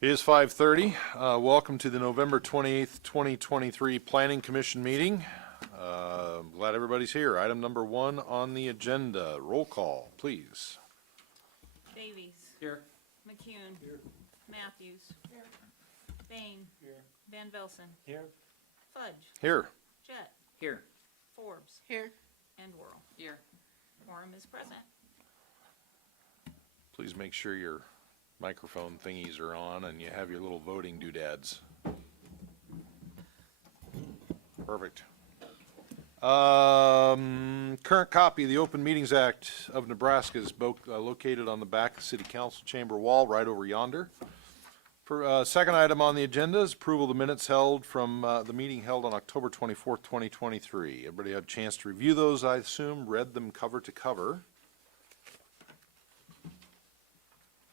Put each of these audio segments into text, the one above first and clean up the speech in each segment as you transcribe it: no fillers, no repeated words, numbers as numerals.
It is 5:30. Welcome to the November 28th, 2023 Planning Commission meeting. Glad everybody's here. Item number 1 on the agenda. Roll call, please. Davies. Here. McCune. Here. Matthews. Here. Bain. Here. Van Velsen. Here. Fudge. Here. Jett. Here. Forbes. Here. And Worrell. Here. Quorum is present. Please make sure your microphone thingies are on and you have your little voting doodads. Perfect. Current copy of the Open Meetings Act of Nebraska is located on the back of the City Council chamber wall right over yonder. For second item on the agenda is approval of the minutes held from the meeting held on October 24th, 2023. Everybody had a chance to review those, I assume, read them cover to cover.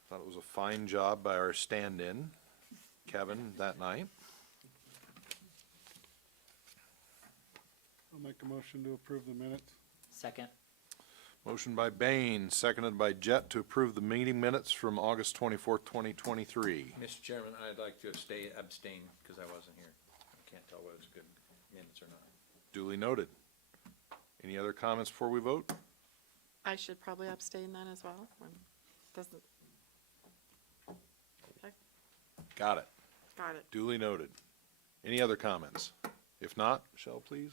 Thought it was a fine job by our stand-in, Kevin, that night. I'll make a motion to approve the minutes. Second. Motion by Bain, seconded by Jett to approve the meeting minutes from August 24th, 2023. Mr. Chairman, I'd like to abstain because I wasn't here. I can't tell whether it's good minutes or not. Duly noted. Any other comments before we vote? I should probably abstain then as well. Doesn't. Okay, Got it. got it. Duly noted. Any other comments? If not, Michelle, please.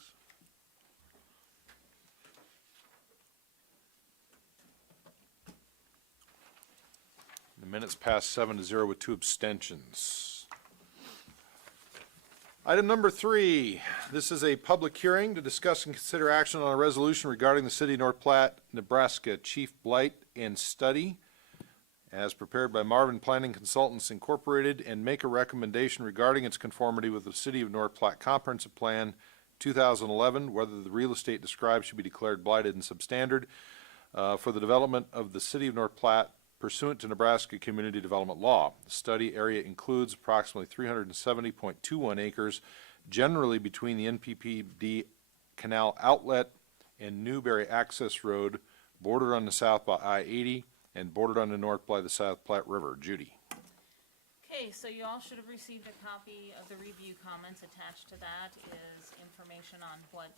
The minutes passed 7-0 with 2 abstentions. Item number 3, this is a public hearing to discuss and consider action on a resolution regarding the City of North Platte, Nebraska Chief Blight and Study as prepared by Marvin Planning Consultants Incorporated, and make a recommendation regarding its conformity with the City of North Platte Comprehensive Plan 2011, whether the real estate described should be declared blighted and substandard for the development of the City of North Platte pursuant to Nebraska Community Development Law. The study area includes approximately 370.21 acres, generally between the NPPD Canal Outlet and Newberry Access Road, bordered on the south by I-80, and bordered on the north by the South Platte River. Judy. Okay, so you all should have received a copy of the review comments. Attached to that is information on what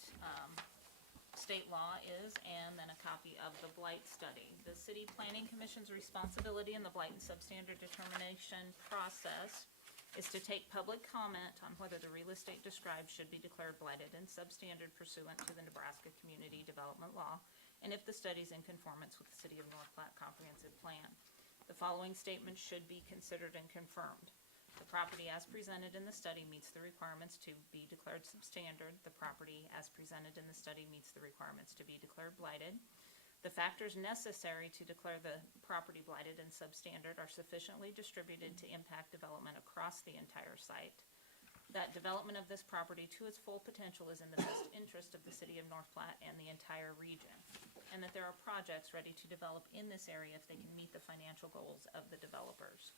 state law is, and then a copy of the blight study. The City Planning Commission's responsibility in the blight and substandard determination process is to take public comment on whether the real estate described should be declared blighted and substandard pursuant to the Nebraska Community Development Law, and if the study is in conformance with the City of North Platte Comprehensive Plan. The following statements should be considered and confirmed. The property as presented in the study meets the requirements to be declared substandard. The property as presented in the study meets the requirements to be declared blighted. The factors necessary to declare the property blighted and substandard are sufficiently distributed to impact development across the entire site. That development of this property to its full potential is in the best interest of the City of North Platte and the entire region, and that there are projects ready to develop in this area if they can meet the financial goals of the developers.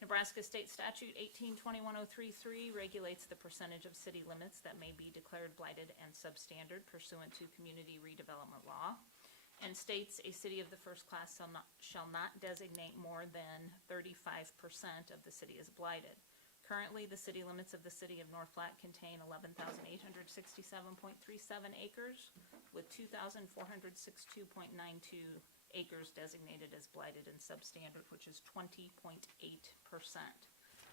Nebraska State Statute 1821.033 regulates the percentage of city limits that may be declared blighted and substandard pursuant to Community Redevelopment Law, and states a city of the first class shall not designate more than 35% of the city as blighted. Currently, the city limits of the City of North Platte contain 11,867.37 acres, with 2,462.92 acres designated as blighted and substandard, which is 20.8%.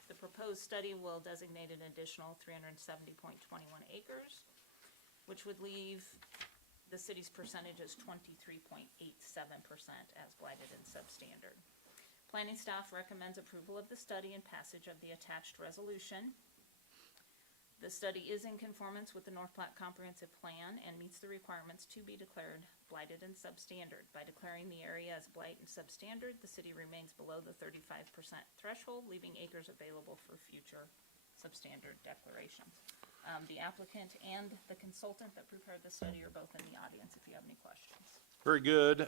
The proposed study will designate an additional 370.21 acres, which would leave the city's percentage as 23.87% as blighted and substandard. Planning staff recommends approval of the study and passage of the attached resolution. The study is in conformance with the North Platte Comprehensive Plan and meets the requirements to be declared blighted and substandard. By declaring the area as blight and substandard, the city remains below the 35% threshold, leaving acres available for future substandard declarations. The applicant and the consultant that prepared the study are both in the audience if you have any questions. Very good.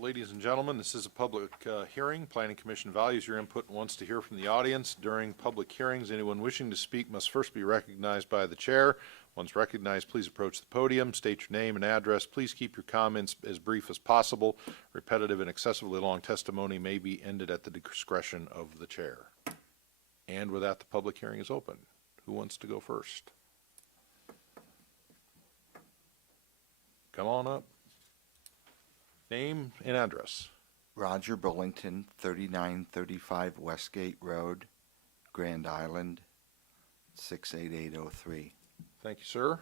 Ladies and gentlemen, this is a public hearing. Planning Commission values your input and wants to hear from the audience. During public hearings, anyone wishing to speak must first be recognized by the chair. Once recognized, please approach the podium, state your name and address. Please keep your comments as brief as possible. Repetitive and excessively long testimony may be ended at the discretion of the chair. And with that, the public hearing is open. Who wants to go first? Come on up. Name and address. Roger Bullington, 3935 Westgate Road, Grand Island, 68803. Thank you, sir.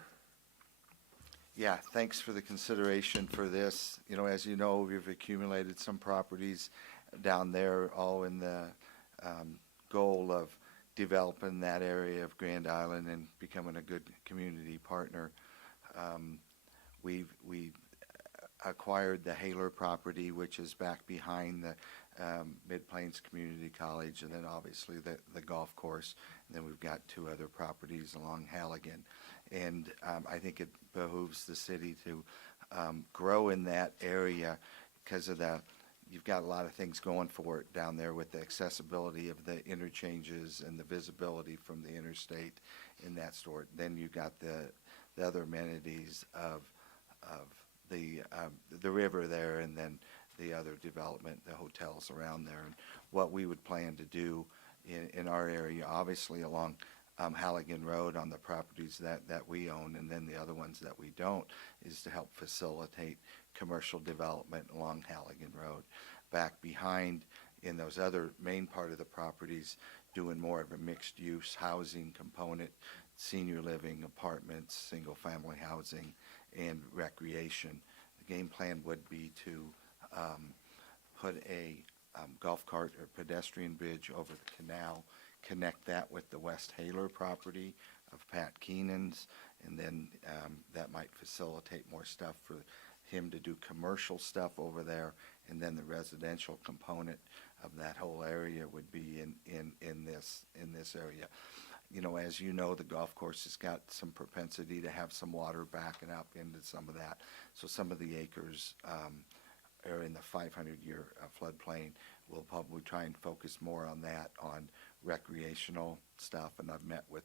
Yeah, thanks for the consideration for this. You know, as you know, we've accumulated some properties down there, all in the goal of developing that area of Grand Island and becoming a good community partner. We acquired the Haler property, which is back behind the Mid-Plains Community College, and then obviously the golf course. And then we've got 2 other properties along Halligan. And I think it behooves the city to grow in that area because of you've got a lot of things going for it down there with the accessibility of the interchanges and the visibility from the interstate in that sort. Then you got the other amenities of the river there, and then the other development, the hotels around there. And what we would plan to do in our area, obviously along Halligan Road on the properties that we own, and then the other ones that we don't, is to help facilitate commercial development along Halligan Road. Back behind in those other main part of the properties, doing more of a mixed use housing component, senior living, apartments, single family housing, and recreation. The game plan would be to put a golf cart or pedestrian bridge over the canal, connect that with the West Haler property of Pat Keenan's, and then that might facilitate more stuff for him to do commercial stuff over there, and then the residential component of that whole area would be in this area. You know, as you know, the golf course has got some propensity to have some water backing up into some of that. So some of the acres are in the 500-year floodplain. We'll probably try and focus more on that, on recreational stuff. And I've met with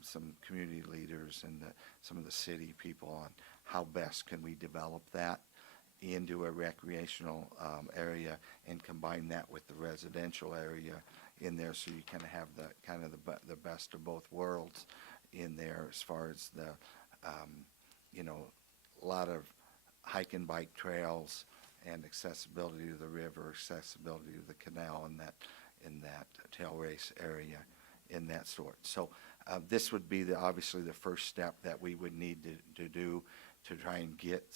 some community leaders and some of the city people on how best can we develop that into a recreational area and combine that with the residential area in there, so you kind of have the best of both worlds in there, as far as the a lot of hike and bike trails and accessibility to the river, accessibility to the canal, and in that tail race area in that sort. So this would be obviously the first step that we would need to do to try and get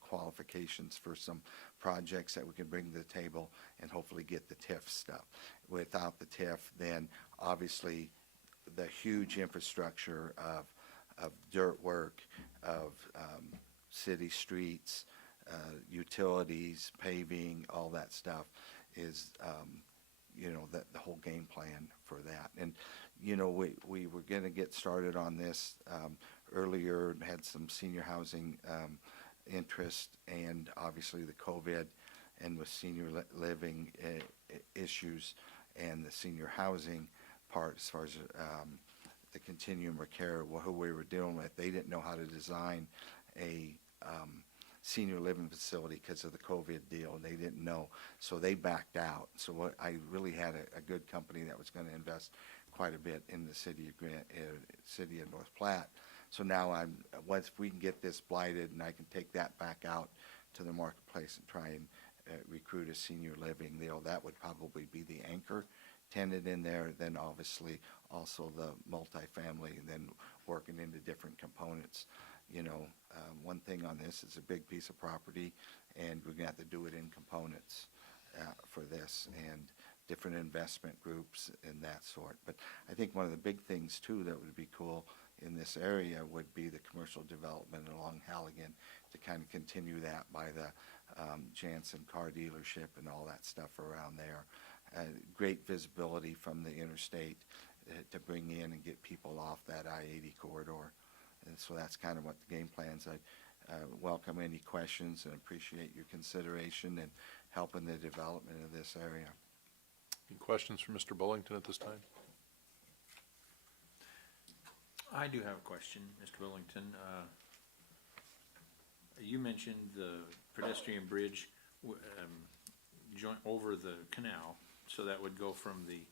qualifications for some projects that we can bring to the table and hopefully get the TIF stuff. Without the TIF, then obviously the huge infrastructure of dirt work, of city streets, utilities, paving, all that stuff is, the whole game plan for that. And, we were going to get started on this earlier, had some senior housing interest, and obviously the COVID and with senior living issues and the senior housing part, as far as the continuum of care, who we were dealing with, they didn't know how to design a senior living facility because of the COVID deal. They didn't know, so they backed out. So I really had a good company that was going to invest quite a bit in the city of North Platte. So now once we can get this blighted, and I can take that back out to the marketplace and try and recruit a senior living deal, that would probably be the anchor tenant in there. Then obviously also the multifamily, and then working into different components. One thing on this, is a big piece of property, and we're going to have to do it in components for this, and different investment groups and that sort. But I think one of the big things too that would be cool in this area would be the commercial development along Halligan, to kind of continue that by the Jansen car dealership and all that stuff around there. Great visibility from the interstate to bring in and get people off that I-80 corridor. And so that's kind of what the game plans. I welcome any questions and appreciate your consideration and helping the development of this area. Any questions for Mr. Bullington at this time? I do have a question, Mr. Willington. You mentioned the pedestrian bridge joint over the canal, so that would go from the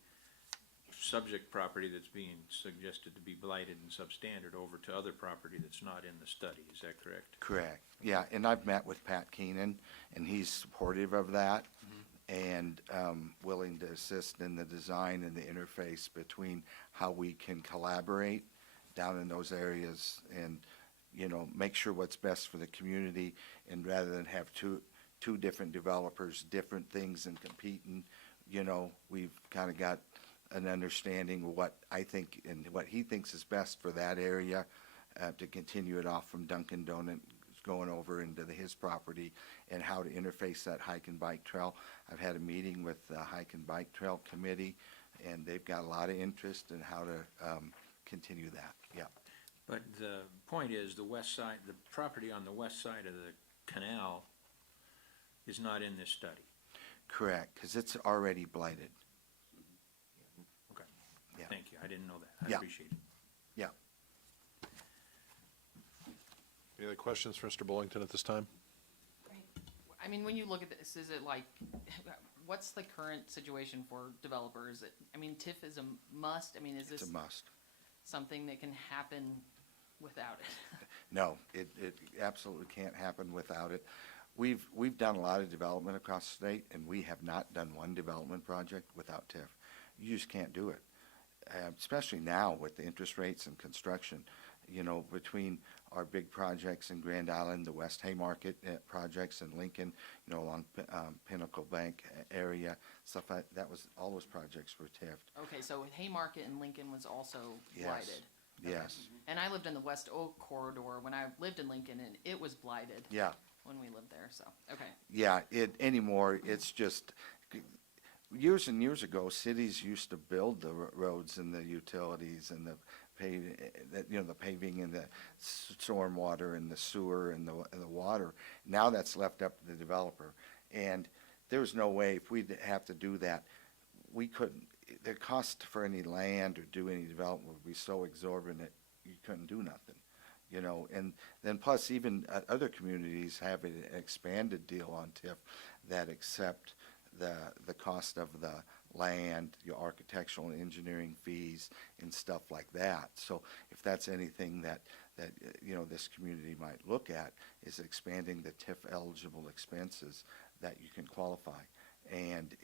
subject property that's being suggested to be blighted and substandard over to other property that's not in the study, is that correct? Correct, yeah, and I've met with Pat Keenan, and he's supportive of that, and willing to assist in the design and the interface between how we can collaborate down in those areas and, you know, make sure what's best for the community, and rather than have two different developers, different things and competing, you know, we've kind of got an understanding of what I think and what he thinks is best for that area, to continue it off from Dunkin' Donuts going over into his property, and how to interface that hike and bike trail. I've had a meeting with the Hike and Bike Trail Committee, and they've got a lot of interest in how to continue that, yeah. But the point is, the west side, the property on the west side of the canal is not in this study. Correct, because it's already blighted, Okay. Yeah. Thank you, I didn't know that. I Yeah. appreciate it. yeah. Any other questions for Mr. Bullington at this time? I mean, when you look at this, is it like, what's the current situation for developers? I mean, TIF is a must. I mean, is It's this a must. something that can happen without it? No, it absolutely can't happen without it. We've done a lot of development across the state, and we have not done one development project without TIF. You just can't do it, especially now with the interest rates and construction. You know, between our big projects in Grand Island, the West Haymarket projects in Lincoln, you know, along Pinnacle Bank area, stuff like that, was, all those projects were TIF'd. Okay, so Haymarket in Lincoln was also Yes. blighted. Yes, And I lived in the West Oak corridor when I lived in Lincoln, and it was blighted yeah. when we lived there, so, okay. Yeah, anymore, it's just, years and years ago, cities used to build the roads and the utilities and the the paving and the storm water and the sewer and the water. Now that's left up to the developer. And there's no way, if we'd have to do that, we couldn't, the cost for any land or do any development would be so exorbitant, you couldn't do nothing. You know, and then plus even other communities have an expanded deal on TIF that accept the cost of the land, your architectural and engineering fees and stuff like that. So if that's anything that you know, this community might look at, is expanding the TIF eligible expenses that you can qualify. And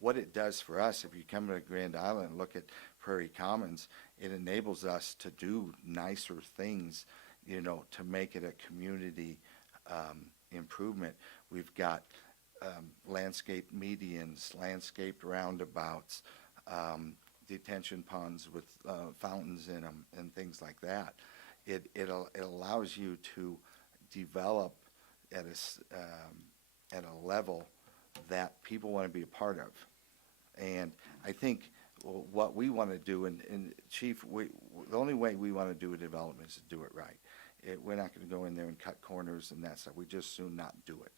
what it does for us, if you come to Grand Island and look at Prairie Commons, it enables us to do nicer things, you know, to make it a community improvement. We've got landscaped medians, landscaped roundabouts, detention ponds with fountains in them, and things like that. It allows you to develop at a level that people want to be a part of. And I think what we want to do, and Chief, the only way we want to do a development is to do it right. We're not going to go in there and cut corners and that stuff. We just soon not do it.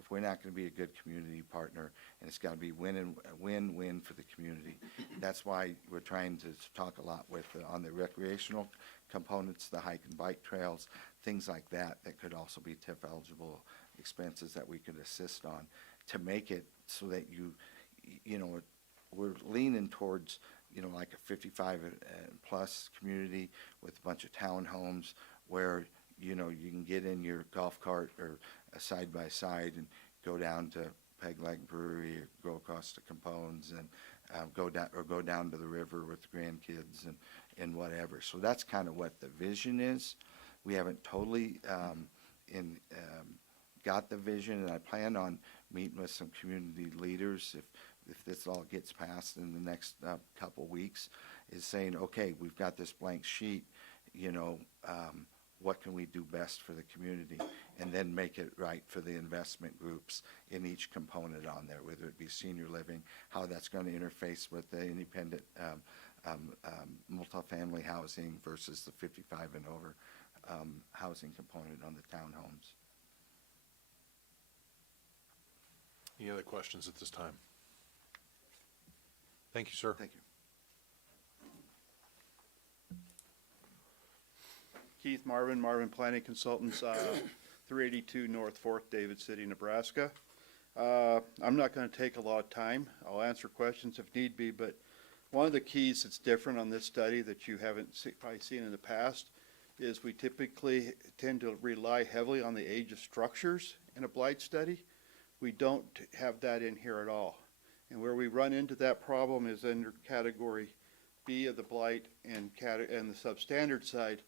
If we're not going to be a good community partner, and it's got to be win-win for the community. That's why we're trying to talk a lot with, on the recreational components, the hike and bike trails, things like that, that could also be TIF eligible expenses that we could assist on, to make it so that you know, we're leaning towards, you know, like a 55 plus community with a bunch of townhomes where, you know, you can get in your golf cart or a side by side and go down to Peg Leg Brewery, or go across to Capone's and go down to the river with the grandkids and whatever. So that's kind of what the vision is. We haven't totally got the vision, and I plan on meeting with some community leaders if this all gets passed in the next couple weeks, is saying, okay, we've got this blank sheet, you know, what can we do best for the community, and then make it right for the investment groups in each component on there, whether it be senior living, how that's going to interface with the independent multifamily housing versus the 55 and over housing component on the townhomes. Any other questions at this time? Thank you, sir. Thank you. Keith Marvin Planning Consultants, 382 North Fork, David City, Nebraska. I'm not going to take a lot of time. I'll answer questions if need be, but One of the keys that's different on this study that you haven't probably seen in the past is we typically tend to rely heavily on the age of structures in a blight study. We don't have that in here at all. And where we run into that problem is under category B of the blight and the substandard side.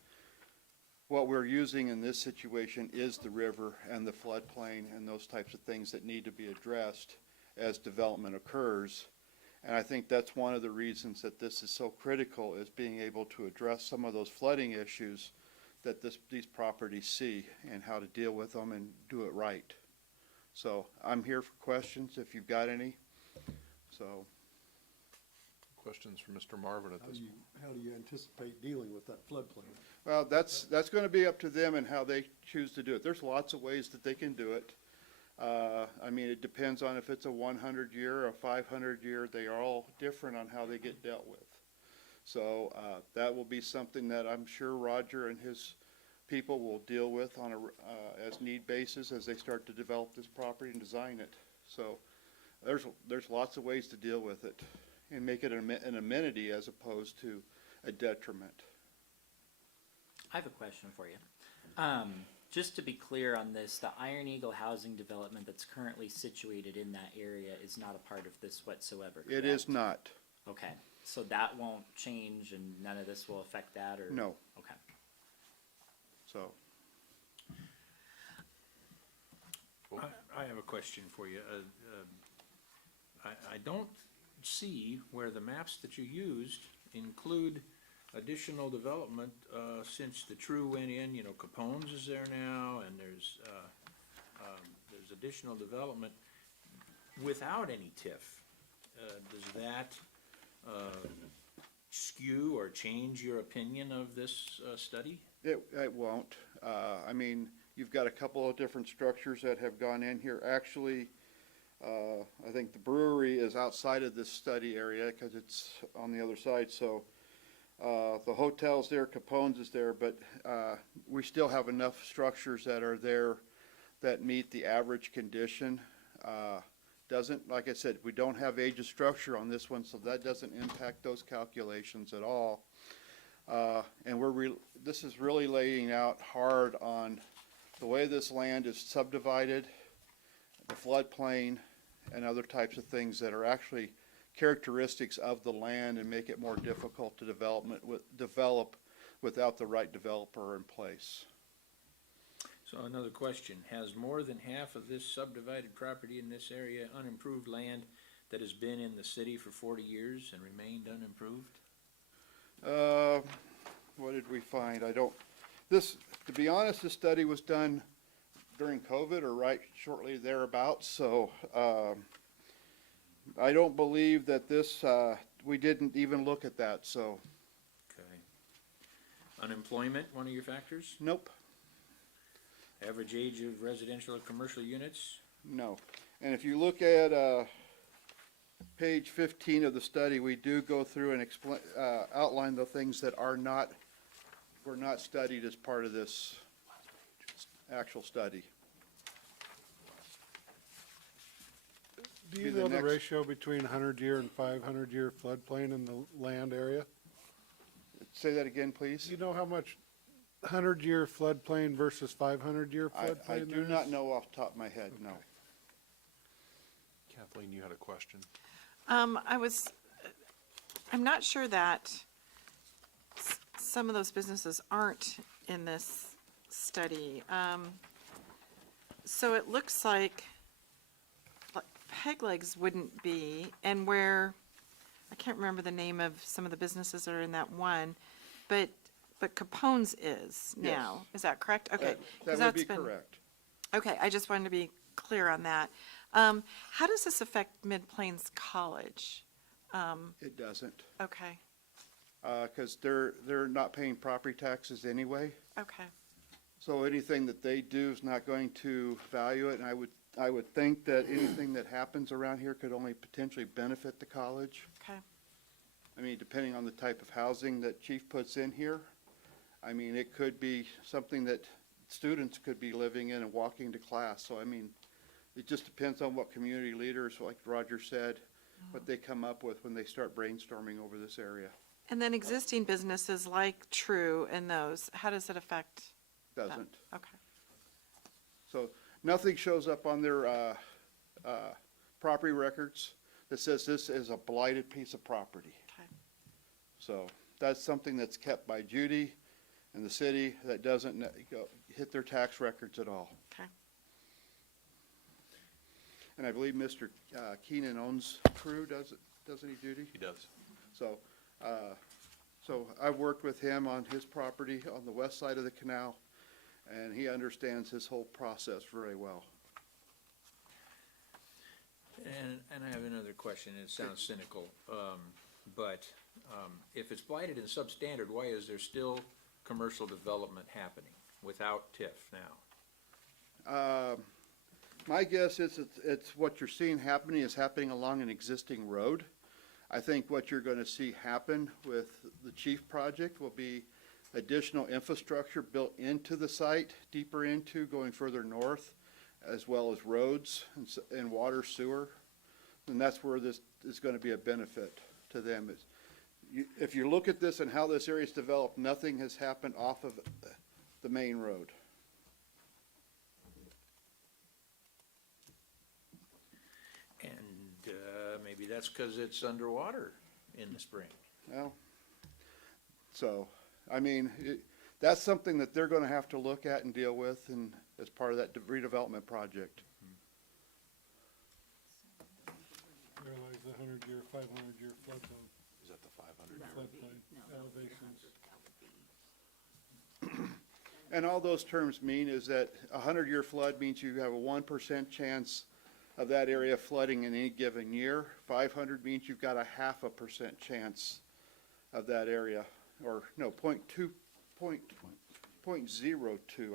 What we're using in this situation is the river and the floodplain and those types of things that need to be addressed as development occurs. And I think that's one of the reasons that this is so critical, is being able to address some of those flooding issues that these properties see and how to deal with them and do it right. So I'm here for questions if you've got any. So Questions for Mr. Marvin at this point? How do you anticipate dealing with that floodplain? well, that's going to be up to them and how they choose to do it. There's lots of ways that they can do it. I mean, it depends on if it's a 100-year or a 500-year. They are all different on how they get dealt with. So that will be something that I'm sure Roger and his people will deal with on a as need basis as they start to develop this property and design it. So there's lots of ways to deal with it and make it an amenity as opposed to a detriment. I have a question for you. Just to be clear on this, the Iron Eagle housing development that's currently situated in that area is not a part of this whatsoever, It is correct? not, Okay, so that won't change and none of this will affect that, or? no, Okay. so. I have a question for you. I don't see where the maps that you used include additional development, since the True went in, you know, Capone's is there now, and there's additional development without any TIF. Does that, skew or change your opinion of this, study? It won't. I mean, you've got a couple of different structures that have gone in here. Actually, I think the brewery is outside of this study area because it's on the other side, so the hotel's there, Capone's is there, but we still have enough structures that are there that meet the average condition. Doesn't, like I said, we don't have age of structure on this one, so that doesn't impact those calculations at all. And this is really laying out hard on the way this land is subdivided, the floodplain, and other types of things that are actually characteristics of the land and make it more difficult to develop without the right developer in place. So another question, has more than half of this subdivided property in this area unimproved land that has been in the city for 40 years and remained unimproved? What did we find? To be honest, this study was done during COVID or right shortly thereabouts, so I don't believe that we didn't even look at that, so, Okay. Unemployment, one of your factors? nope, Average age of residential or commercial units? no. And if you look at page 15 of the study, we do go through and outline the things that were not studied as part of this actual study. Do Be you the know the next- ratio between 100-year and 500-year floodplain in the land area? Say that again, please. Do you know how much 100-year floodplain versus 500-year floodplain I there do is? not know off the top of my head, no. Kathleen, you had a question? I'm not sure that some of those businesses aren't in this study. So it looks like Peg Legs wouldn't be, and where, I can't remember the name of some of the businesses that are in that one, but Capone's is now. Yes. Is that correct? Okay. 'cause That would that's be been- correct. Okay, I just wanted to be clear on that. How does this affect Mid Plains College? It doesn't, Okay, because they're not paying property taxes anyway. okay, So anything that they do is not going to value it, and I would think that anything that happens around here could only potentially benefit the college. okay. I mean, depending on the type of housing that Chief puts in here, I mean, it could be something that students could be living in and walking to class. So, I mean, it just depends on what community leaders, like Roger said, what they come up with when they start brainstorming over this area. And then existing businesses like True and those, how does it affect them? Doesn't. Okay. So nothing shows up on their property records that says this is a blighted piece of property. Okay. So that's something that's kept by Judy and the city that doesn't hit their tax records at all. Okay. And I believe Mr. Keenan owns True, doesn't he, Judy? He does. So, I've worked with him on his property on the west side of the canal, and he understands this whole process very well. And I have another question, it sounds cynical, but if it's blighted and substandard, why is there still commercial development happening without TIF now? My guess is it's what you're seeing happening is happening along an existing road. I think what you're gonna see happen with the Chief project will be additional infrastructure built into the site, deeper into, going further north, as well as roads and water, sewer. And that's where this is gonna be a benefit to them. If you look at this and how this area's developed, nothing has happened off of the main road. And maybe that's because it's underwater in the spring. Well, so, I mean, that's something that they're gonna have to look at and deal with and as part of that redevelopment project. Realize the 100-year, 500-year flood zone, Is that the 500? floodplain elevations. And all those terms mean is that a 100-year flood means you have a 1% chance of that area flooding in any given year. 500 means you've got a 0.5% chance of that area, or no, 0.02,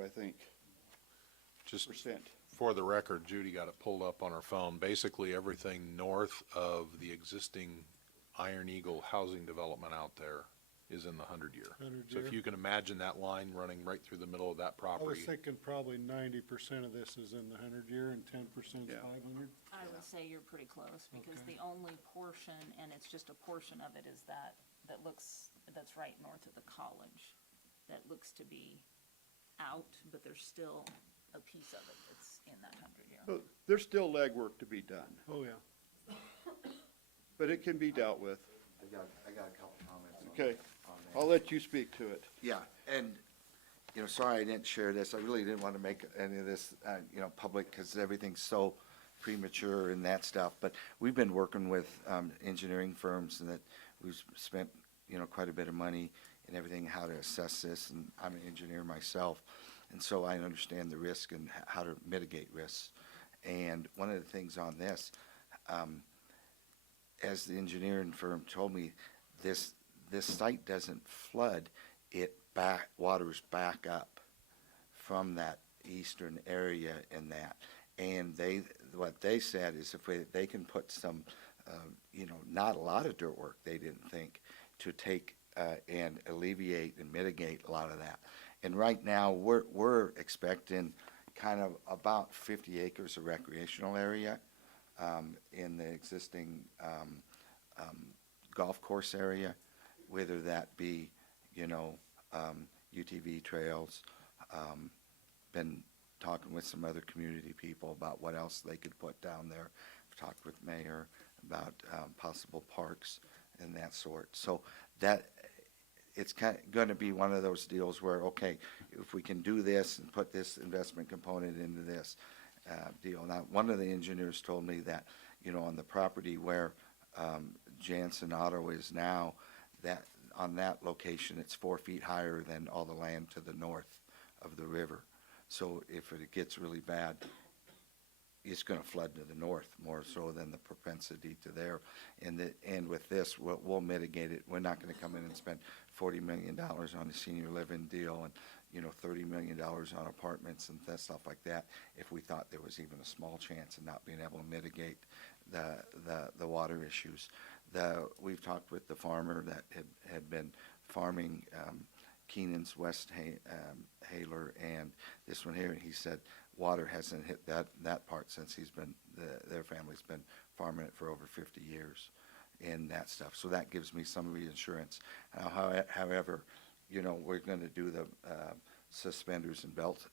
I think, Just percent. for the record, Judy got it pulled up on her phone. Basically, everything north of the existing Iron Eagle housing development out there is in the 100-year. 100 So if year. you can imagine that line running right through the middle of that I was property. thinking probably 90% of this is in the 100-year and 10% is Yeah. 500. I would say you're pretty close, because Okay. the only portion, and it's just a portion of it, is that's right north of the college, that looks to be out, but there's still a piece of it that's in that 100-year. So there's still legwork to be done, Oh, yeah. but it can be dealt with. I got a couple comments on Okay, on that. I'll let you speak to it. Yeah, and, sorry I didn't share this. I really didn't want to make any of this, public because everything's so premature and that stuff. But we've been working with engineering firms and that we've spent, quite a bit of money and everything, how to assess this. And I'm an engineer myself, and so I understand the risk and how to mitigate risks. And one of the things on this, as the engineering firm told me, this site doesn't flood, waters back up from that eastern area in that. And what they said is if they can put some, not a lot of dirt work, they didn't think, to take and alleviate and mitigate a lot of that. And right now, we're expecting kind of about 50 acres of recreational area in the existing golf course area, whether that be, UTV trails. Been talking with some other community people about what else they could put down there. I've talked with Mayor about possible parks and that sort. So that, it's going to be one of those deals where, okay, if we can do this and put this investment component into this deal. Now, one of the engineers told me that, on the property where Jansen Auto is now, that on that location, it's 4 feet higher than all the land to the north of the river. So if it gets really bad, it's going to flood to the north more so than the propensity to there. And with this, we'll mitigate it. We're not going to come in and spend $40 million on a senior living deal and, $30 million on apartments and stuff like that if we thought there was even a small chance of not being able to mitigate the water issues. We've talked with the farmer that had been farming Keenan's West Haler and this one here, and he said water hasn't hit that part since their family's been farming it for over 50 years and that stuff. So that gives me some reinsurance. However, you know, we're going to do the suspenders and belt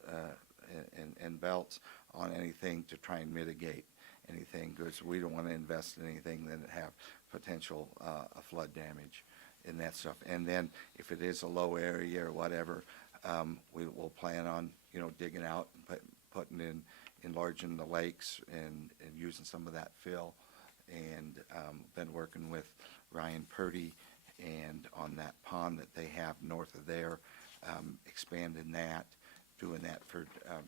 and belts on anything to try and mitigate anything, because we don't want to invest in anything that have potential flood damage and that stuff. And then if it is a low area or whatever, we will plan on, you know, digging out and putting in, enlarging the lakes and using some of that fill. And been working with Ryan Purdy and on that pond that they have north of there, expanding that, doing that for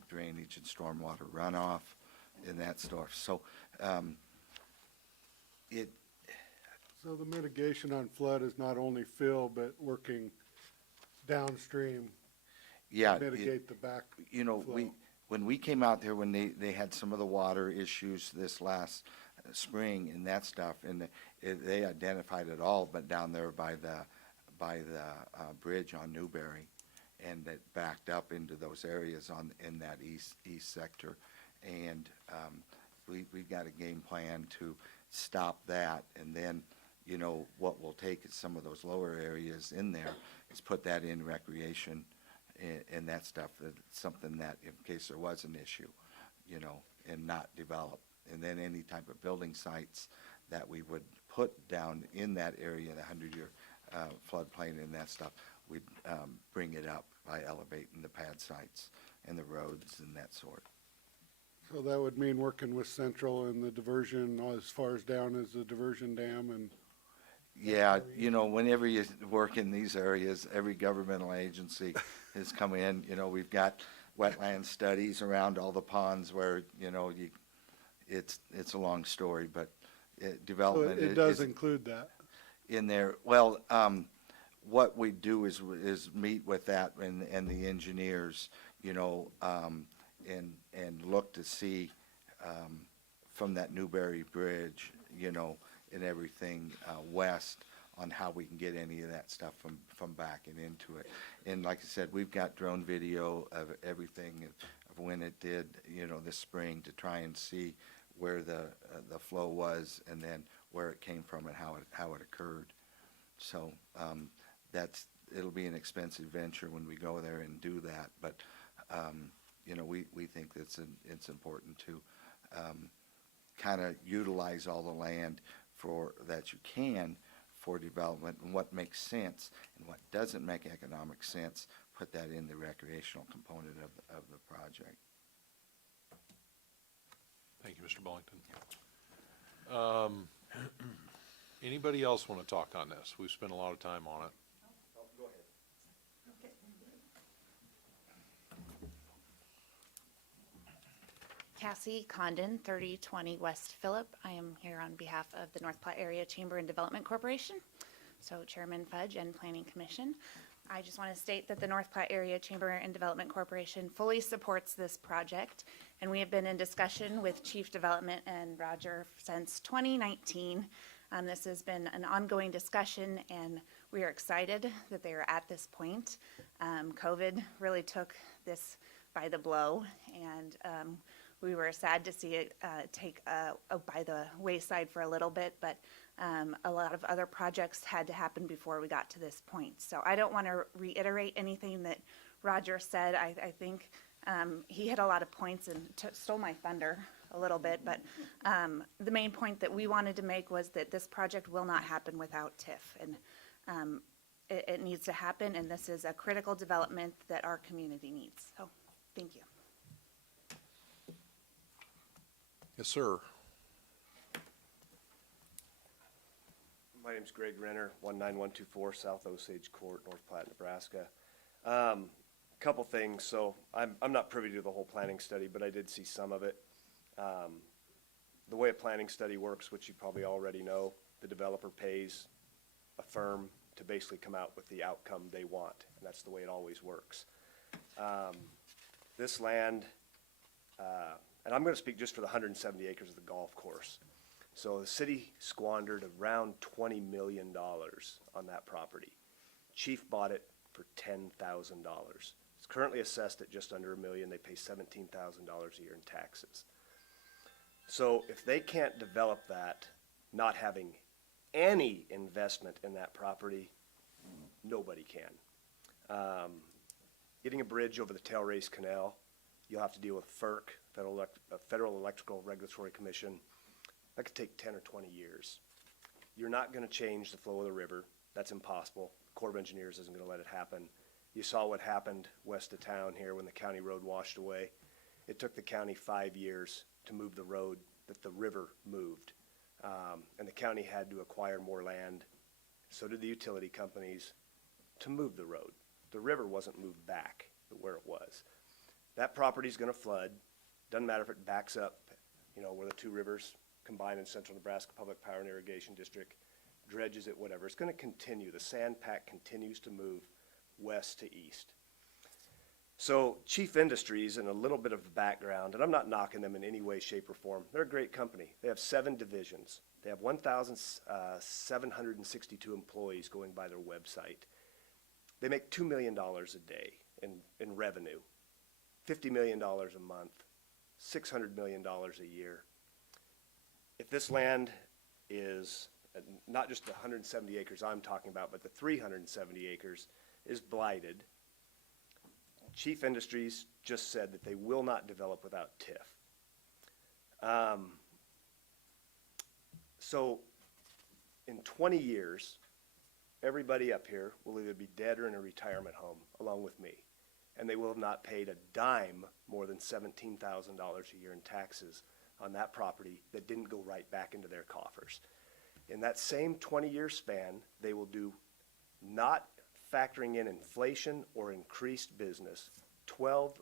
drainage and stormwater runoff and that stuff. So So the mitigation on flood is not only fill, but working downstream yeah, to mitigate the back. you know, flow. when we came out there, when they had some of the water issues this last spring and that stuff, and they identified it all, but down there by the bridge on Newberry, and that backed up into those areas in that east sector, and we got a game plan to stop that, and then, you know, what we'll take is some of those lower areas in there, is put that in recreation and that stuff, that's something that in case there was an issue, you know, and not develop. And then any type of building sites that we would put down in that area, the 100-year floodplain and that stuff, we'd bring it up by elevating the pad sites and the roads and that sort. So that would mean working with Central and the diversion as far as down as the diversion dam and. Yeah, you know, whenever you work in these areas, every governmental agency has come in. You know, we've got wetland studies around all the ponds where, you know, it's a long story, but So development it does is include that. in there. Well, what we do is meet with that and the engineers, you know, and look to see from that Newberry Bridge, you know, and everything west on how we can get any of that stuff from backing into it. And like I said, we've got drone video of everything of when it did, you know, this spring, to try and see where the flow was and then where it came from and how it occurred. So it'll be an expensive venture when we go there and do that, but you know, we think that it's important to kind of utilize all the land that you can for development, and what makes sense and what doesn't make economic sense, put that in the recreational component of the project. Thank you, Mr. Bullington. Anybody else want to talk on this? We've spent a lot of time on it. Cassie Condon, 3020 West Phillip. I am here on behalf of the North Platte Area Chamber and Development Corporation, so Chairman Fudge and Planning Commission. I just want to state that the North Platte Area Chamber and Development Corporation fully supports this project, and we have been in discussion with Chief Development and Roger since 2019. This has been an ongoing discussion, and we are excited that they are at this point. COVID really took this by the blow, and we were sad to see it take by the wayside for a little bit, but a lot of other projects had to happen before we got to this point. So I don't want to reiterate anything that Roger said. I think he hit a lot of points and stole my thunder a little bit, but the main point that we wanted to make was that this project will not happen without TIF, and it needs to happen, and this is a critical development that our community needs. So, thank you. Yes, sir. My name's Greg Renner, 19124 South Osage Court, North Platte, Nebraska. Couple things. So I'm not privy to the whole planning study, but I did see some of it. The way a planning study works, which you probably already know, the developer pays a firm to basically come out with the outcome they want, and that's the way it always works. This land, and I'm going to speak just for the 170 acres of the golf course. So the city squandered around $20 million on that property. Chief bought it for $10,000. It's currently assessed at just under $1 million. They pay $17,000 a year in taxes. So if they can't develop that, not having any investment in that property, nobody can. Getting a bridge over the Tail Race Canal, you'll have to deal with FERC, Federal Electrical Regulatory Commission. That could take 10 or 20 years. You're not gonna change the flow of the river. That's impossible. Corps of Engineers isn't gonna let it happen. You saw what happened west of town here when the county road washed away. It took the county 5 years to move the road that the river moved. And the county had to acquire more land, so did the utility companies, to move the road. The river wasn't moved back where it was. That property's gonna flood. Doesn't matter if it backs up, you know, where the two rivers combine in central Nebraska Public Power and Irrigation District, dredges it, whatever. It's gonna continue. The sand pack continues to move west to east. So Chief Industries, and a little bit of background, and I'm not knocking them in any way, shape, or form. They're a great company. They have 7 divisions. They have 1,762 employees going by their website. They make $2 million a day in revenue, $50 million a month, $600 million a year. If this land is, not just the 170 acres I'm talking about, but the 370 acres is blighted, Chief Industries just said that they will not develop without TIF. So in 20 years, everybody up here will either be dead or in a retirement home, along with me. And they will have not paid a dime more than $17,000 a year in taxes on that property that didn't go right back into their coffers. In that same 20-year span, they will do, not factoring in inflation or increased business, $12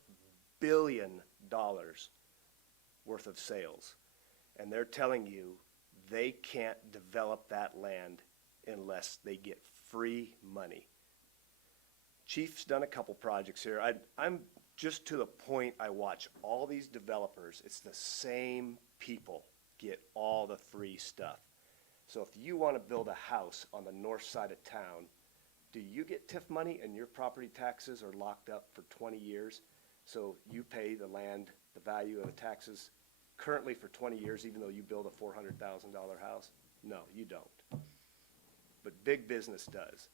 billion worth of sales. And they're telling you they can't develop that land unless they get free money. Chief's done a couple projects here. I'm just to the point, I watch all these developers. It's the same people get all the free stuff. So if you want to build a house on the north side of town, do you get TIF money and your property taxes are locked up for 20 years? So you pay the land, the value of the taxes currently for 20 years, even though you build a $400,000 house? No, you don't. But big business does.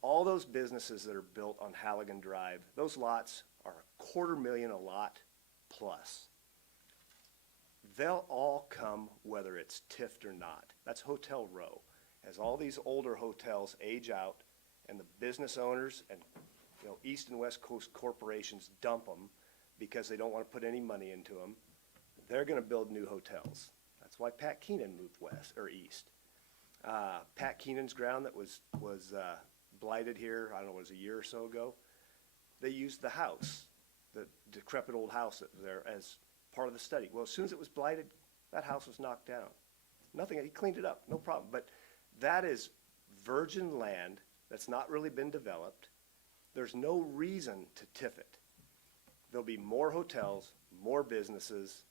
All those businesses that are built on Halligan Drive, those lots are $250,000 a lot plus. They'll all come whether it's TIF'd or not. That's Hotel Row. As all these older hotels age out and the business owners and, you know, East and West Coast corporations dump them because they don't want to put any money into them, they're going to build new hotels. That's why Pat Keenan moved west or east. Pat Keenan's ground that was blighted here, I don't know, it was a year or so ago. They used the house, the decrepit old house that was there, as part of the study. Well, as soon as it was blighted, that house was knocked down. Nothing, he cleaned it up, no problem. But that is virgin land that's not really been developed. There's no reason to TIF it. There'll be more hotels, more businesses,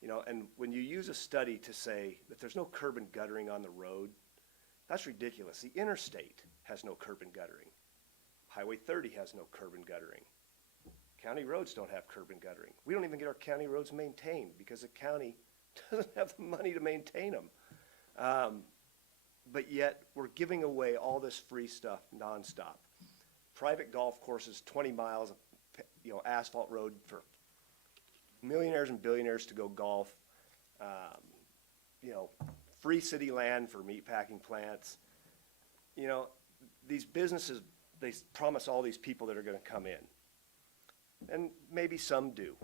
you know, and when you use a study to say that there's no curb and guttering on the road, that's ridiculous. The interstate has no curb and guttering. Highway 30 has no curb and guttering. County roads don't have curb and guttering. We don't even get our county roads maintained because the county doesn't have the money to maintain them. But yet we're giving away all this free stuff nonstop. Private golf courses, 20 miles of, you know, asphalt road for millionaires and billionaires to go golf. You know, free city land for meatpacking plants. You know, these businesses, they promise all these people that are going to come in. And maybe some do.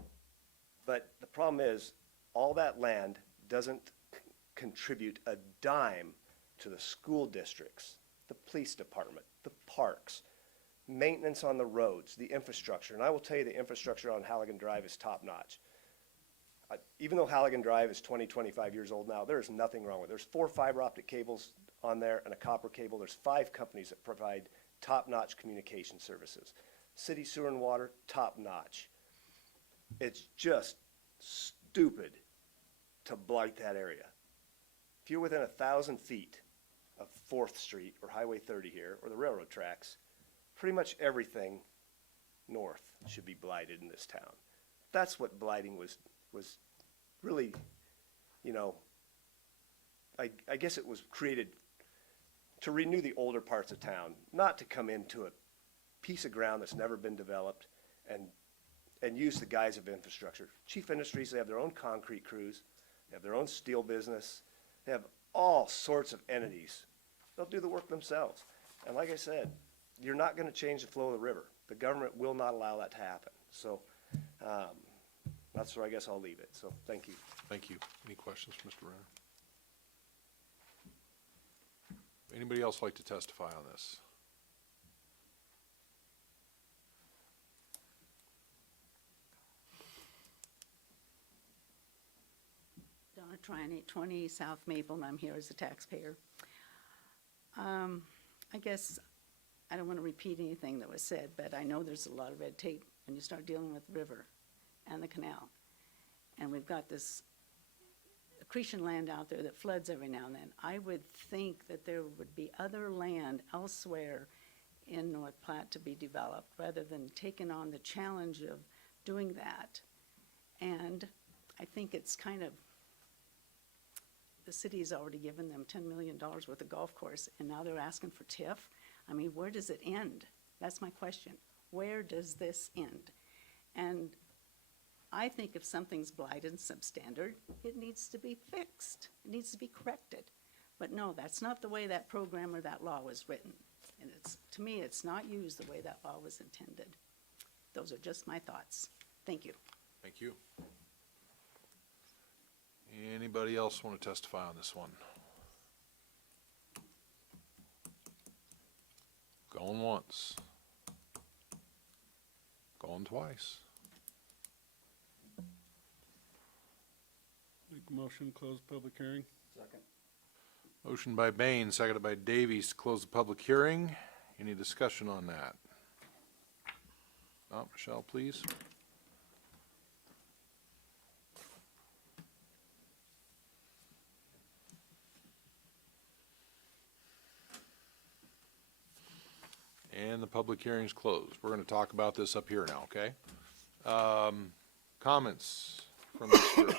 But the problem is, all that land doesn't contribute a dime to the school districts, the police department, the parks, maintenance on the roads, the infrastructure. And I will tell you the infrastructure on Halligan Drive is top notch. Even though Halligan Drive is 20, 25 years old now, there is nothing wrong with it. There's 4 fiber optic cables on there and a copper cable. There's 5 companies that provide top-notch communication services. City sewer and water, top-notch. It's just stupid to blight that area. If you're within 1,000 feet of 4th Street or Highway 30 here, or the railroad tracks, pretty much everything north should be blighted in this town. That's what blighting was really you know, I guess it was created to renew the older parts of town, not to come into a piece of ground that's never been developed and use the guise of infrastructure. Chief Industries, they have their own concrete crews, they have their own steel business, they have all sorts of entities. They'll do the work themselves. And like I said, you're not gonna change the flow of the river. The government will not allow that to happen. So, that's where I guess I'll leave it. So, thank you. Thank you. Any questions for Mr. Renner? Anybody else like to testify on this? Donna Trine, 820 South Maple, and I'm here as a taxpayer. I guess I don't want to repeat anything that was said, but I know there's a lot of red tape when you start dealing with the river and the canal. And we've got this accretion land out there that floods every now and then. I would think that there would be other land elsewhere in North Platte to be developed rather than taking on the challenge of doing that. And I think it's kind of, the city's already given them $10 million worth of golf course, and now they're asking for TIF. I mean, where does it end? That's my question. Where does this end? And I think if something's blighted and substandard, it needs to be fixed. It needs to be corrected. But no, that's not the way that program or that law was written. And it's, to me, it's not used the way that law was intended. Those are just my thoughts. Thank you. Thank you. Anybody else want to testify on this one? Going once. Going twice. Make a motion, close public hearing. Motion by Bain, seconded by Davies to close the public hearing. Any discussion on that? Not, Michelle, please. And the public hearing's closed. We're going to talk about this up here now, okay? Comments from this group?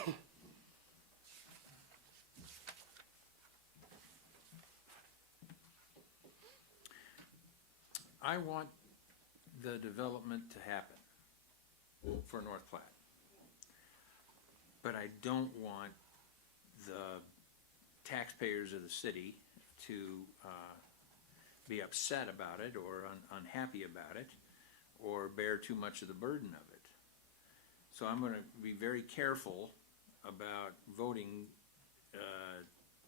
I want the development to happen for North Platte. But I don't want the taxpayers of the city to be upset about it or unhappy about it or bear too much of the burden of it. So I'm gonna be very careful about voting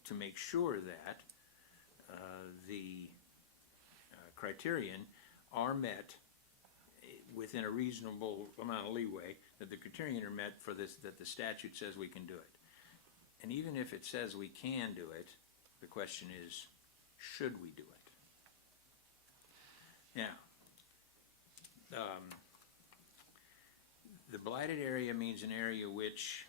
to make sure that the criterion are met within a reasonable amount of leeway, that the criterion are met for this, that the statute says we can do it. And even if it says we can do it, the question is, should we do it? Now, the blighted area means an area which,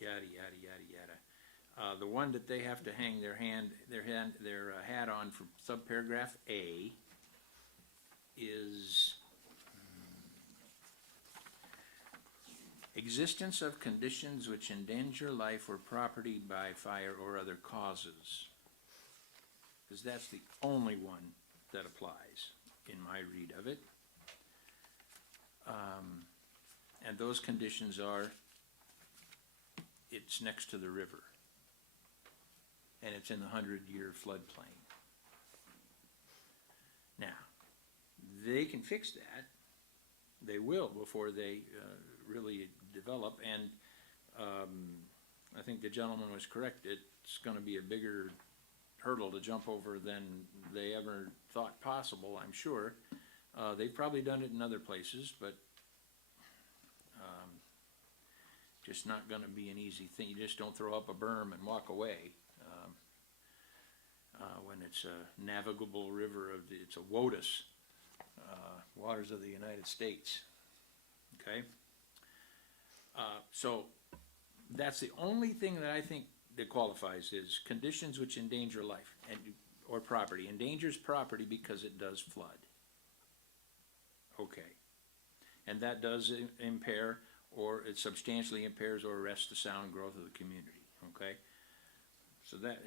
yada, yada, yada, yada. The one that they have to hang their hat on for subparagraph A is existence of conditions which endanger life or property by fire or other causes. Because that's the only one that applies in my read of it. And those conditions are, it's next to the river, and it's in the 100-year floodplain. Now, they can fix that. They will before they really develop, and I think the gentleman was correct. It's going to be a bigger hurdle to jump over than they ever thought possible, I'm sure. They've probably done it in other places, but just not going to be an easy thing. You just don't throw up a berm and walk away. When it's a navigable river, it's a WOTUS, waters of the United States. Okay? So that's the only thing that I think that qualifies is conditions which endanger life or property. Endangers property because it does flood. Okay. And that does impair, or it substantially impairs or arrests the sound growth of the community. okay? So that,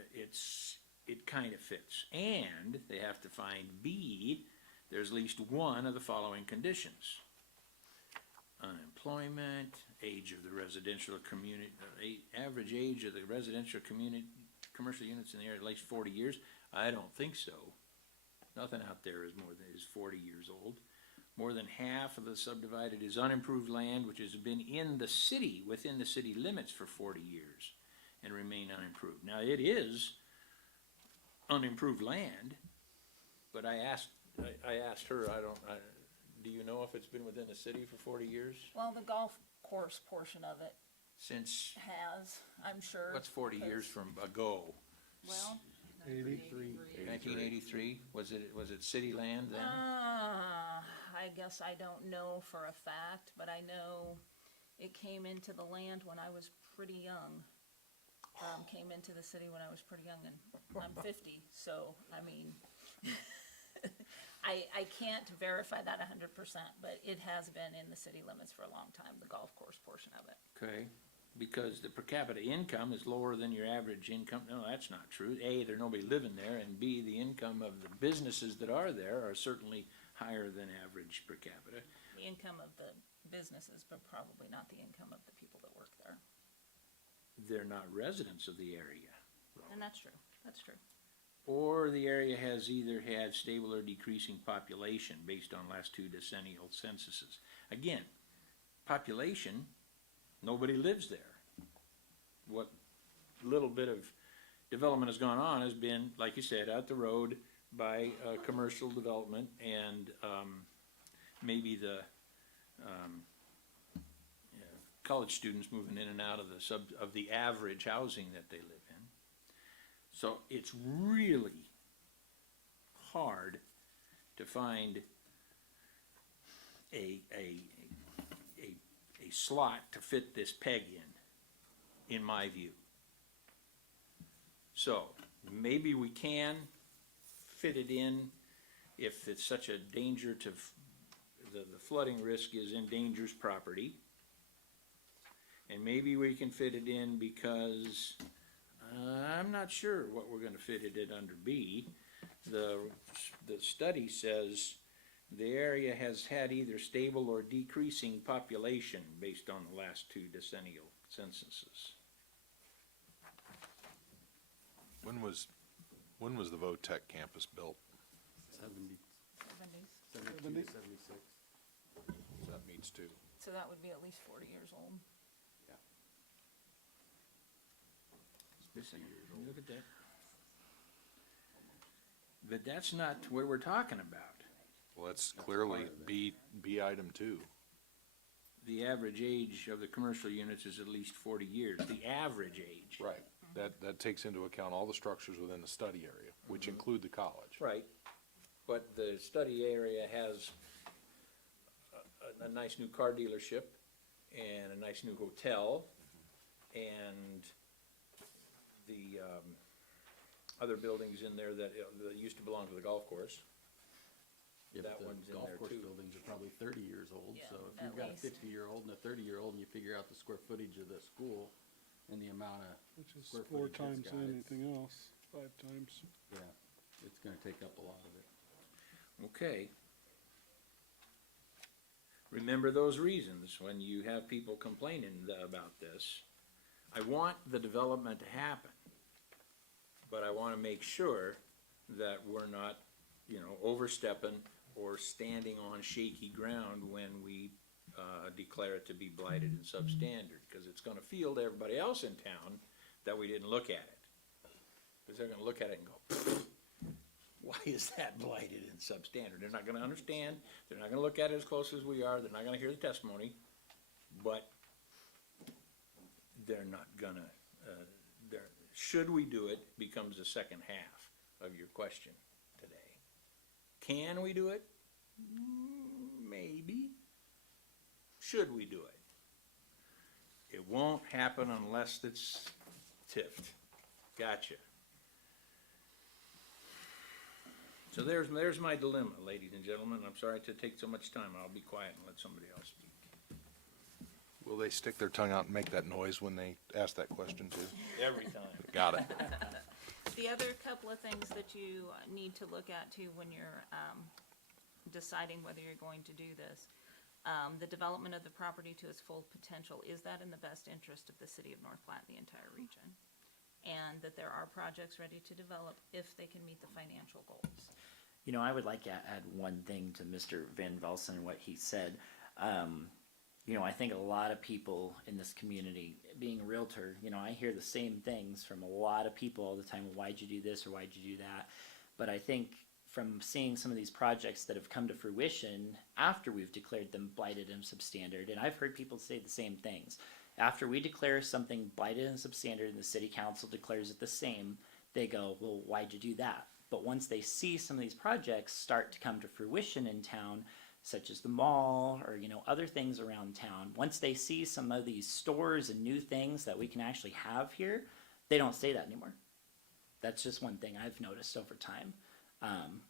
it kind of fits. And they have to find B, there's at least one of the following conditions. Unemployment, age of the residential community, average age of the residential community, commercial units in the area at least 40 years. I don't think so. Nothing out there is 40 years old. More than half of the subdivided is unimproved land which has been in the city, within the city limits for 40 years and remain unimproved. Now, it is unimproved land, but I asked her, do you know if it's been within the city for 40 years? Well, the golf course portion of it Since, has, I'm sure. what's 40 years from ago? Well, 1983? Was it city land then? I guess I don't know for a fact, but I know it came into the land when I was pretty young. Came into the city when I was pretty young, and I'm 50, so, I mean, I can't verify that 100%, but it has been in the city limits for a long time, the golf course portion of it. Okay, because the per capita income is lower than your average income. No, that's not true. A, there's nobody living there, and B, the income of the businesses that are there are certainly higher than average per capita. The income of the businesses, but probably not the income of the people that work there. They're not residents of the area. And that's true, that's true. Or the area has either had stable or decreasing population based on last 2 decennial censuses. Again, population, nobody lives there. What little bit of development has gone on has been, like you said, out the road by commercial development and maybe the college students moving in and out of the average housing that they live in. So it's really hard to find a slot to fit this peg in my view. So maybe we can fit it in if it's such a danger to, the flooding risk is endangers property. And maybe we can fit it in because I'm not sure what we're gonna fit it in under B. The study says the area has had either stable or decreasing population based on the last 2 decennial censuses. When was the VOTEC campus built? 70s. 70. So that means 2. So that would be at least 40 years old. Look at that. But that's not what we're talking about. Well, that's clearly B item 2. The average age of the commercial units is at least 40 years, the average age. Right. That takes into account all the structures within the study area, which include the college. Right, but the study area has a nice new car dealership and a nice new hotel and the other buildings in there that used to belong to the golf course. Yeah, That but one's the in golf there course too. buildings are probably 30 years old, Yeah, so if at you've got a least. 50-year-old and a 30-year-old, and you figure out the square footage of the school and the amount of Which is square 4 footage times it's got, anything else, 5 times. yeah, it's gonna take up a lot of it. Okay. Remember those reasons when you have people complaining about this. I want the development to happen, but I wanna make sure that we're not, overstepping or standing on shaky ground when we declare it to be blighted and substandard, because it's gonna feel to everybody else in town that we didn't look at it. Because they're gonna look at it and go, why is that blighted and substandard? They're not gonna understand, they're not gonna look at it as close as we are, they're not gonna hear the testimony, but they're not gonna, should we do it becomes the second half of your question today. Can we do it? Maybe. Should we do it? It won't happen unless it's tiffed. Gotcha. So there's my dilemma, ladies and gentlemen. I'm sorry to take so much time. I'll be quiet and let somebody else speak. Will they stick their tongue out and make that noise when they ask that question too? Every time. Got it. The other couple of things that you need to look at too when you're deciding whether you're going to do this, the development of the property to its full potential, is that in the best interest of the city of North Platte and the entire region? And that there are projects ready to develop if they can meet the financial goals. You know, I would like to add one thing to Mr. Van Velsen and what he said. You know, I think a lot of people in this community, being a realtor, you know, I hear the same things from a lot of people all the time. Why'd you do this or why'd you do that? But I think from seeing some of these projects that have come to fruition after we've declared them blighted and substandard, and I've heard people say the same things. After we declare something blighted and substandard and the city council declares it the same, they go, well, why'd you do that? But once they see some of these projects start to come to fruition in town, such as the mall or, you know, other things around town, once they see some of these stores and new things that we can actually have here, they don't say that anymore. That's just one thing I've noticed over time.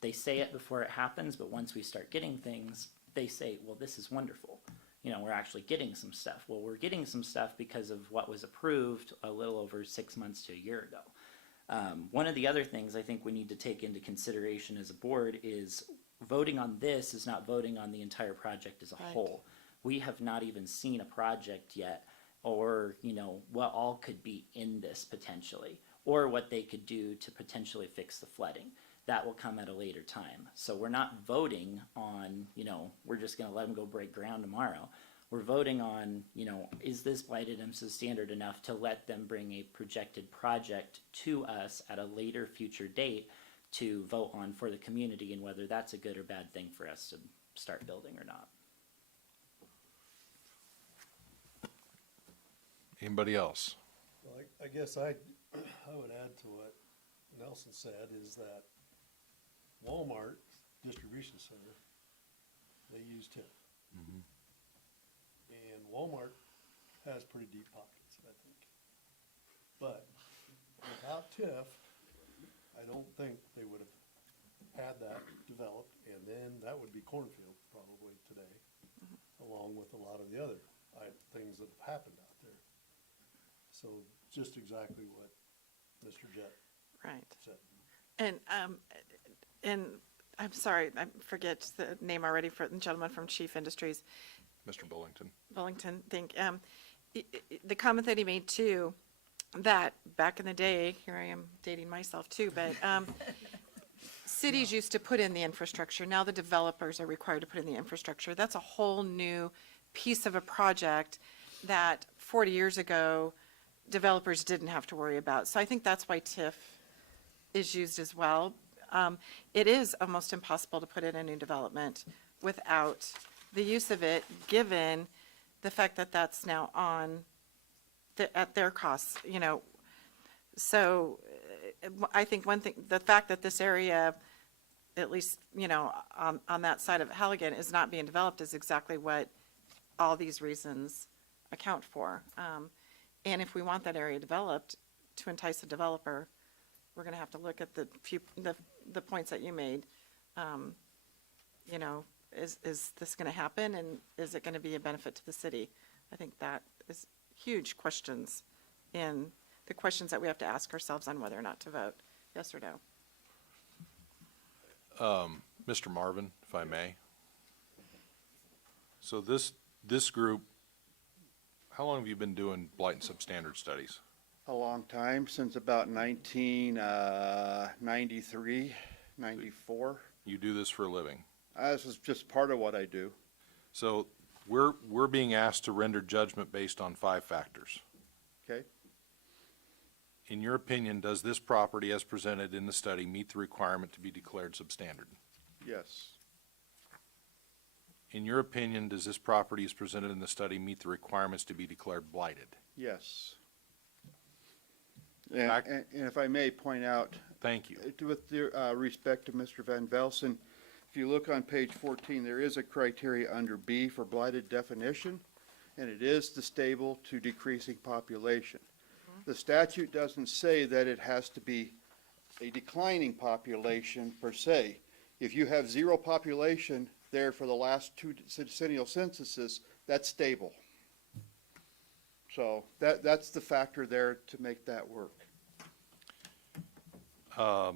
They say it before it happens, but once we start getting things, they say, well, this is wonderful. You know, we're actually getting some stuff. Well, we're getting some stuff because of what was approved a little over 6 months to a year ago. One of the other things I think we need to take into consideration as a board is voting on this is not voting on the entire project as a Right. whole. We have not even seen a project yet, or, you know, what all could be in this potentially, or what they could do to potentially fix the flooding. That will come at a later time. So we're not voting on, you know, we're just gonna let them go break ground tomorrow. We're voting on, you know, is this blighted and substandard enough to let them bring a projected project to us at a later future date to vote on for the community, and whether that's a good or bad thing for us to start building or not. Anybody else? Well, I guess I would add to what Nelson said is that Walmart distribution center, they use TIF. And Walmart has pretty deep pockets, I think. But without TIF, I don't think they would have had that developed, and then that would be cornfield probably today, along with a lot of the other things that have happened out there. So just exactly what Mr. Jett Right. said. And I'm sorry, I forget the name already for the gentleman from Chief Industries, Mr. Bullington? Wellington, the comment that he made too, that back in the day, here I am dating myself too, but cities used to put in the infrastructure. Now the developers are required to put in the infrastructure. That's a whole new piece of a project that 40 years ago, developers didn't have to worry about. So I think that's why TIF is used as well. It is almost impossible to put in a new development without the use of it, given the fact that that's now on at their costs, you know. So I think one thing, the fact that this area, at least, you know, on that side of Halligan is not being developed is exactly what all these reasons account for. And if we want that area developed to entice a developer, we're gonna have to look at the points that you made. You know, is this gonna happen, and is it gonna be a benefit to the city? I think that is huge questions, and the questions that we have to ask ourselves on whether or not to vote, yes or no. Mr. Marvin, if I may. So this group, how long have you been doing blight and substandard studies? A long time, since about 1993, 94. You do this for a living. This is just part of what I do. So we're being asked to render judgment based on 5 factors. Okay? In your opinion, does this property as presented in the study meet the requirement to be declared substandard? Yes. In your opinion, does this property as presented in the study meet the requirements to be declared blighted? Yes. And, Fact- and if I may point out, Thank you. with respect to Mr. Van Velsen, if you look on page 14, there is a criteria under B for blighted definition, and it is the stable to decreasing population. The statute doesn't say that it has to be a declining population per se. If you have 0 population there for the last 2 decennial censuses, that's stable. So that's the factor there to make that work. Are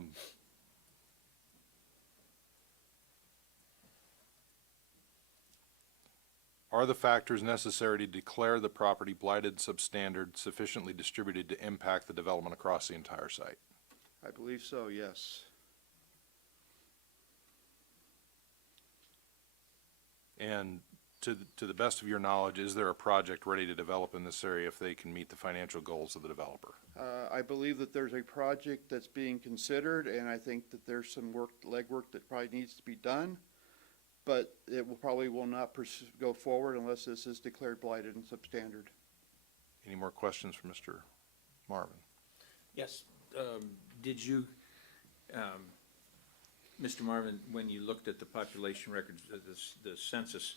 the factors necessary to declare the property blighted substandard sufficiently distributed to impact the development across the entire site? I believe so, yes. And to the best of your knowledge, is there a project ready to develop in this area if they can meet the financial goals of the developer? I believe that there's a project that's being considered, and I think that there's some legwork that probably needs to be done, but it probably will not go forward unless this is declared blighted and substandard. Any more questions for Mr. Marvin? Yes, did you, Mr. Marvin, when you looked at the population records, the census,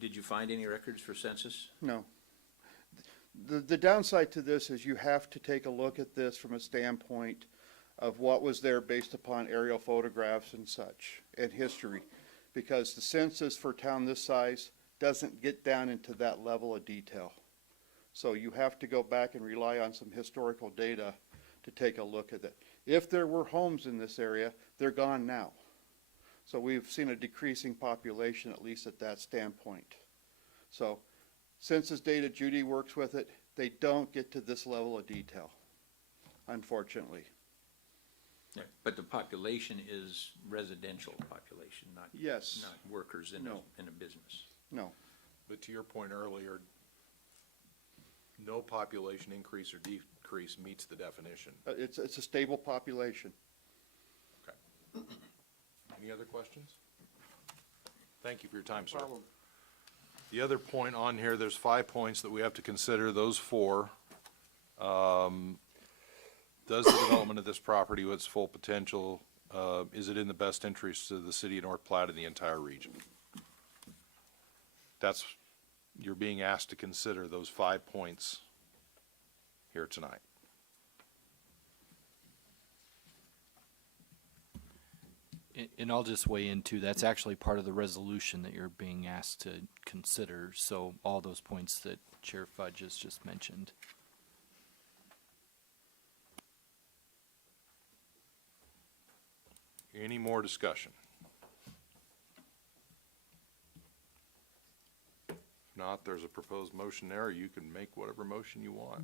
did you find any records for census? No. The downside to this is you have to take a look at this from a standpoint of what was there based upon aerial photographs and such, and history. Because the census for a town this size doesn't get down into that level of detail. So you have to go back and rely on some historical data to take a look at it. If there were homes in this area, they're gone now. So we've seen a decreasing population, at least at that standpoint. So census data, Judy works with it, they don't get to this level of detail, unfortunately. Yeah, but the population is residential population, not, Yes. not workers in No. in a business. No. But to your point earlier, no population increase or decrease meets the definition. It's a stable population. Okay. Any other questions? Thank you for your time, sir. The other point on here, there's 5 points that we have to consider. Those 4. Does the development of this property with its full potential, is it in the best interest of the city of North Platte and the entire region? That's, you're being asked to consider those 5 points here tonight. And I'll just weigh in too, that's actually part of the resolution that you're being asked to consider, so all those points that Chair Fudge has just mentioned. Any more discussion? If not, there's a proposed motion there. You can make whatever motion you want.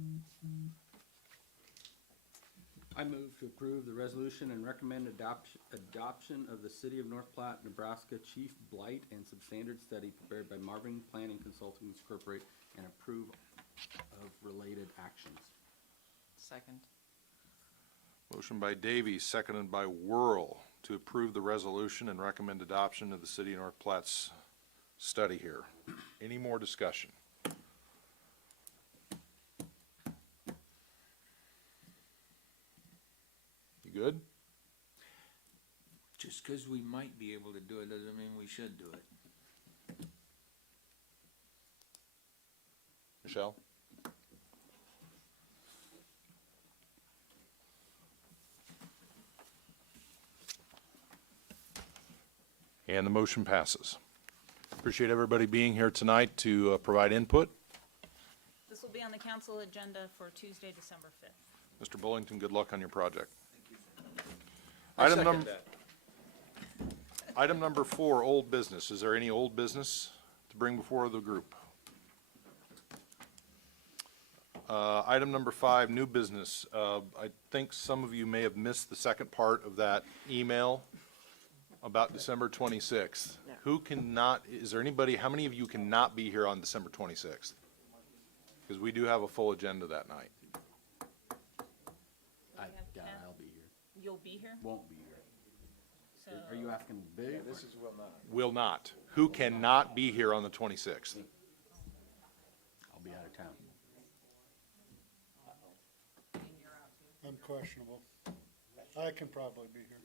I move to approve the resolution and recommend adoption of the City of North Platte, Nebraska Chief Blight and Substandard Study prepared by Marvin Planning Consultants Incorporated and approve of related actions. Second. Motion by Davies, seconded by Whirl, to approve the resolution and recommend adoption of the City of North Platte's study here. Any more discussion? You good? Just because we might be able to do it doesn't mean we should do it. Michelle? And the motion passes. Appreciate everybody being here tonight to provide input. This will be on the council agenda for Tuesday, December 5th. Mr. Bullington, good luck on your project. I Item second num- that. Item number 4, old business. Is there any old business to bring before the group? Item number 5, new business. I think some of you may have missed the second part of that email about December 26th. Yeah. Who cannot, is there anybody, how many of you cannot be here on December 26th? Because we do have a full agenda that night. I, have yeah, 10. I'll be here. You'll be here? Won't be here. So Are you asking big? Will not. Who cannot be here on the 26th? I'll be out of town. I'm questionable. I can probably be here.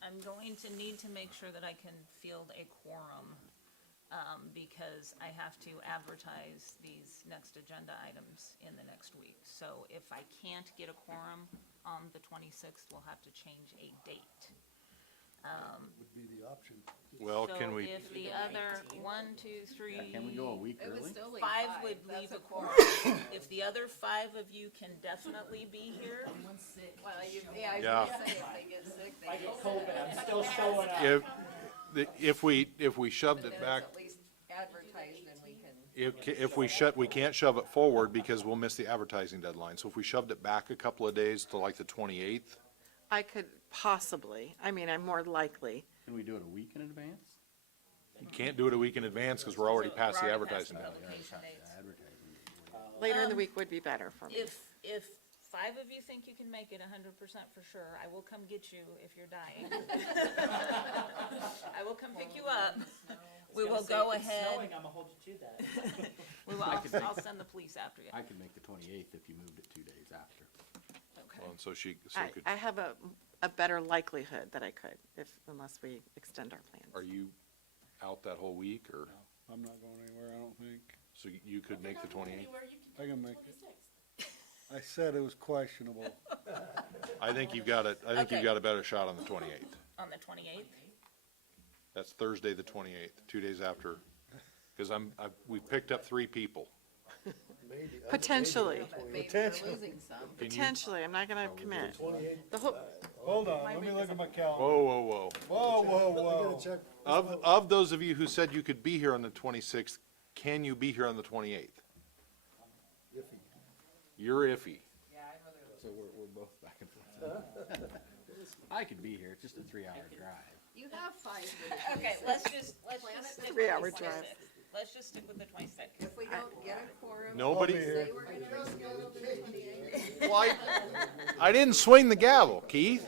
I'm going to need to make sure that I can field a quorum, because I have to advertise these next agenda items in the next week. So if I can't get a quorum on the 26th, we'll have to change a date. Would be the adoption. Well, So can we, if the other, 1, 2, 3. Can we go a week It would early? still leave Five five. would That's leave a a quorum. If the other 5 of you can definitely be here, Well, Yeah. yeah, say if they get sick, they get sick. I'm still showing up. if we shoved But it then back, it's at least advertised and we can. we can't shove it forward because we'll miss the advertising deadline. So if we shoved it back a couple of days to like the 28th, I could possibly, I mean, I'm more likely. Can we do it a week in advance? you can't do it a week in advance because we're already So past the we're already past advertising the deadline. publication dates. Advertising. Later in the week would be better for me. If 5 of you think you can make it 100% for sure, I will come get you if you're dying. I will come pick you up. We will go ahead. I'm gonna hold you to that. We will, I'll send the police after you. I could make the 28th if you moved it 2 days after. Okay. Well, and so could, I have a better likelihood that I could, unless we extend our plans. are you out that whole week or, I'm not going anywhere, I don't think. so you could make the 28th? I can make it. I said it was questionable. I think you've got a better shot on the 28th. On the 28th? That's Thursday, the 28th, 2 days after, because we picked up 3 people. Maybe. Potentially, Maybe we're losing some. potentially, I'm not gonna commit. 28th. The whole, Hold on, let me look at my calendar. Whoa, whoa, whoa. Whoa, whoa, I whoa. gotta check. Of those of you who said you could be here on the 26th, can you be here on the 28th? Iffy. You're iffy. Yeah, I'd rather. So we're both back and forth. I could be here, it's just a 3-hour drive. You have 5 minutes. Okay, let's just stick with the 3-hour drive. 26th. Let's just stick with the 26th. If we don't get a quorum. Nobody, Say we're gonna reschedule to the 28th. well, I didn't swing the gavel, Keith.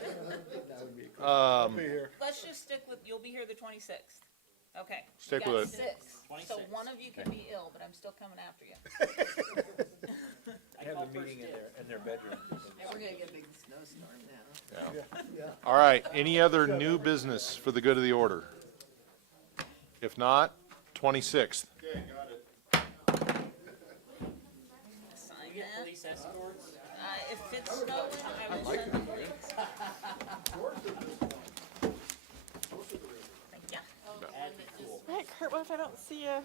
I'll be here. Let's just stick with, you'll be here the 26th. Okay. Stick You with got it. 6. So one of you can be ill, but I'm still coming after you. Have a meeting in their bedroom. And we're gonna get a big snowstorm now. All right, any other new business for the good of the order? If not, 26th. Sign that. Police escorts. If it's snowing, I will send the police. Thank ya. Hey, Kurt, what if I don't see you?